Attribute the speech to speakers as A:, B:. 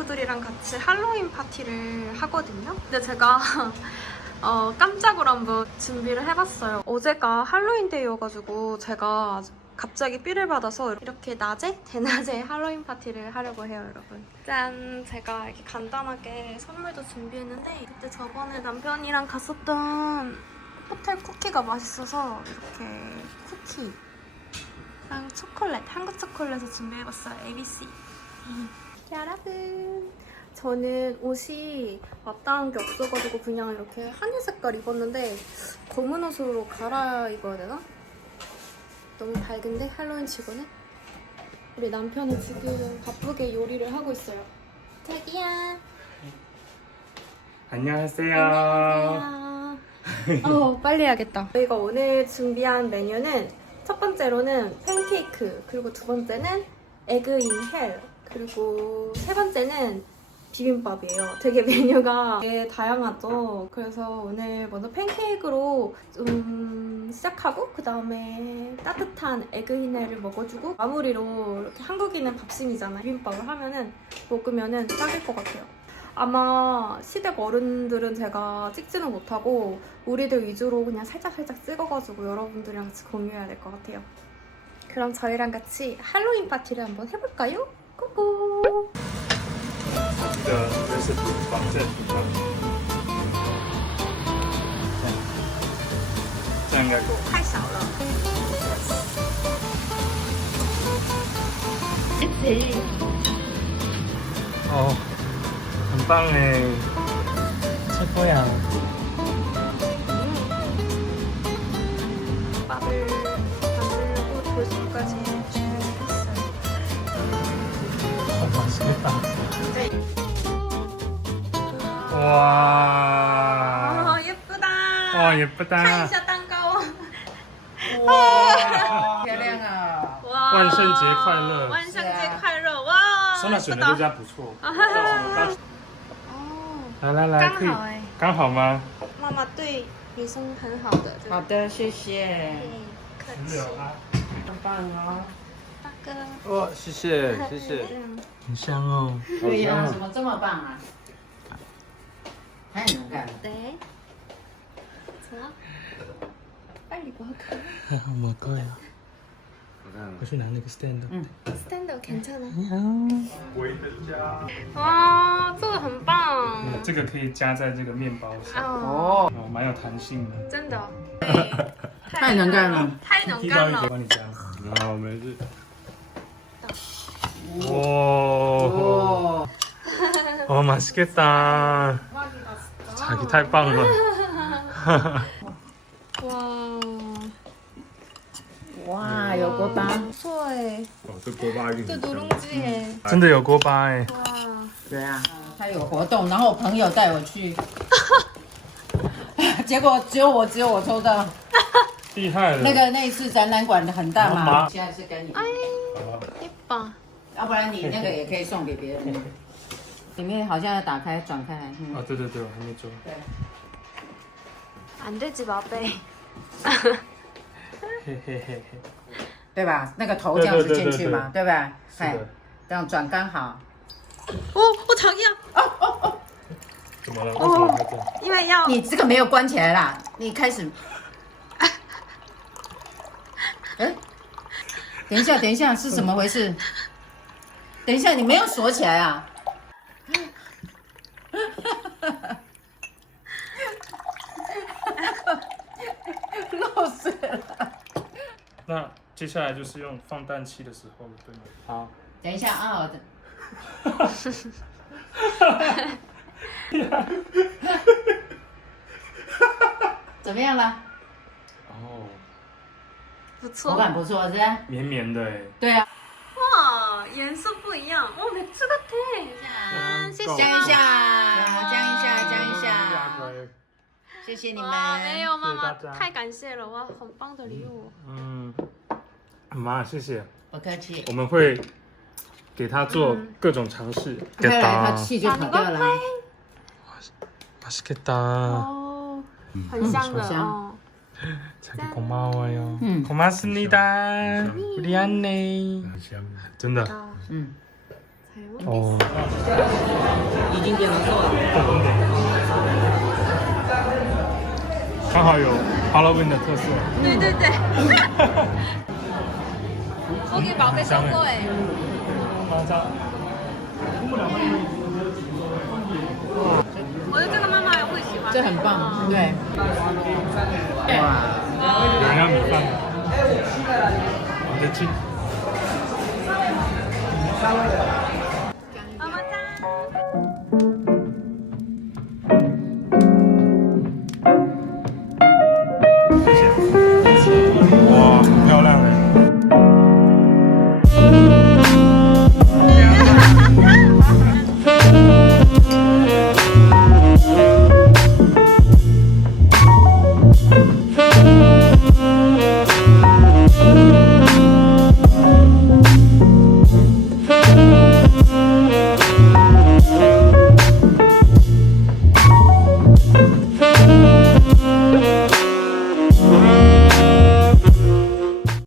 A: 친구들이랑 같이 할로윈 파티를 하거든요. 근데 제가 깜짝으로 한번 준비를 해봤어요. 어제가 할로윈 데이여가지고 제가 갑자기 삐를 받아서 이렇게 낮에? 대낮에 할로윈 파티를 하려고 해요, 여러분. 짠! 제가 이렇게 간단하게 선물도 준비했는데 그때 저번에 남편이랑 갔었던 호텔 쿠키가 맛있어서 이렇게 쿠키랑 초콜릿, 한국 초콜릿을 준비해봤어요, ABC. 여러분, 저는 옷이 마땅한 게 없어가지고 그냥 이렇게 하늘 색깔 입었는데 검은 옷으로 갈아입어야 되나? 너무 밝은데? 할로윈 치고는? 우리 남편은 지금 바쁘게 요리를 하고 있어요. 자기야.
B: 안녕하세요.
A: 안녕하세요. 빨리 해야겠다. 저희가 오늘 준비한 메뉴는 첫 번째로는 팬케이크, 그리고 두 번째는 에그 인 헬, 그리고 세 번째는 비빔밥이에요. 되게 메뉴가 되게 다양하죠. 그래서 오늘 먼저 팬케이크로 좀 시작하고 그 다음에 따뜻한 에그히네를 먹어주고 마무리로 이렇게 한국인은 밥심이잖아요. 비빔밥을 하면은 먹으면은 딱일 것 같아요. 아마 시댁 어른들은 제가 찍지는 못하고 우리들 위주로 그냥 살짝살짝 찍어가지고 여러분들이랑 같이 공유해야 될 것 같아요. 그럼 저희랑 같이 할로윈 파티를 한번 해볼까요? 고고!
B: 的 recipe 放在图上，这样应该够。
A: 太小了。
B: 哦，很棒哎，최고야.
A: 밥을 만들고 도시까지 준비했어요.
B: 맛있겠다. 와.
A: 아, 예쁘다.
B: 와 예쁘다.
A: 看一下蛋糕.
C: 와, 漂亮啊！
A: 와.
B: 万圣节快乐。
A: 万圣节快乐. 와.
B: 酸辣选的这家不错。来来来，可以
A: 刚好哎，
B: 刚好吗？
A: 妈妈对女生很好的。
C: 好的，谢谢，
A: 客气。
C: 很棒哦。
A: 大哥。
D: 哦，谢谢谢谢，
B: 很香哦。
C: 对呀，怎么这么棒啊？太能干了。
A: 네. 좋아. 빨리 먹어.
B: 먹어요.我去拿那个 stand。
A: 스탠드 괜찮아.
B: 我的家。
A: 와, 做的很棒。
B: 这个可以加在这个面包上，
A: 哦，
C: 哦，
B: 哦，蛮有弹性的。
A: 真的。
C: 太能干了。
A: 太能
B: 踢到一个
A: 干了。
B: 帮你加。
D: 好，没事。
B: 哇，
C: 哦，
B: 哦，맛있겠다。 자기太棒了。
A: 와.
C: 哇，有锅巴。
A: 不错哎，
D: 哦，这锅巴一定
A: 这
D: 很香。
A: 独龙鸡哎。
B: 真的有锅巴哎。
A: 哇。
C: 对啊，他有活动，然后我朋友带我去，结果只有我抽到。
B: 厉害了。
C: 那一次展览馆的很大
B: 妈
C: 嘛，现在是跟你，
A: 哎，一把。
C: 要不然你那个也可以送给别人。里面好像要打开转开来。
B: 啊，对对对，我还没做。
C: 对。
A: 안 되지, 마베.
B: 嘿嘿嘿嘿。
C: 对吧？那个头这样子进去嘛，对吧？哎，这样转刚好。
A: 자기야.
B: 怎么了？为什么会这样？
A: 因为要
C: 你这个没有关起来啦，你开始。哎，等一下，是怎么回事？等一下，你没有锁起来啊？漏水了。
B: 那接下来就是用放氮气的时候了，对吗？好。
C: 等一下啊，怎么样了？
B: 哦，
A: 不错。
C: 口感不错，是不是？
B: 绵绵的哎。
C: 对啊。
A: 와, 颜色不一样. 맥주 같아. 谢谢.
C: 降一下，谢谢你们。
A: 와, 没有妈妈
B: 谢谢大家
A: 太感谢了. 와, 很棒的礼物.
B: 嗯，妈，谢谢。
C: 不客气。
B: 我们会给他做各种尝试。
C: 再来，它气就跑掉了。
B: 맛있겠다.
A: 哦，很香的
C: 香
A: 哦。
B: 자기 고마워요.
C: 음.
B: 고맙습니다. 우리 안내.
D: 很香。
B: 真的。
C: 嗯，
D: 어.
C: 已经点了是吧？
B: 刚好有 Halloween 的特色。
A: 对对对。我给宝贝收过哎。我觉得这个妈妈会喜欢。
C: 这很棒，对。哇，
B: 有人要米饭吗？我的亲。
A: 妈妈赞。
B: 哇，很漂亮哎。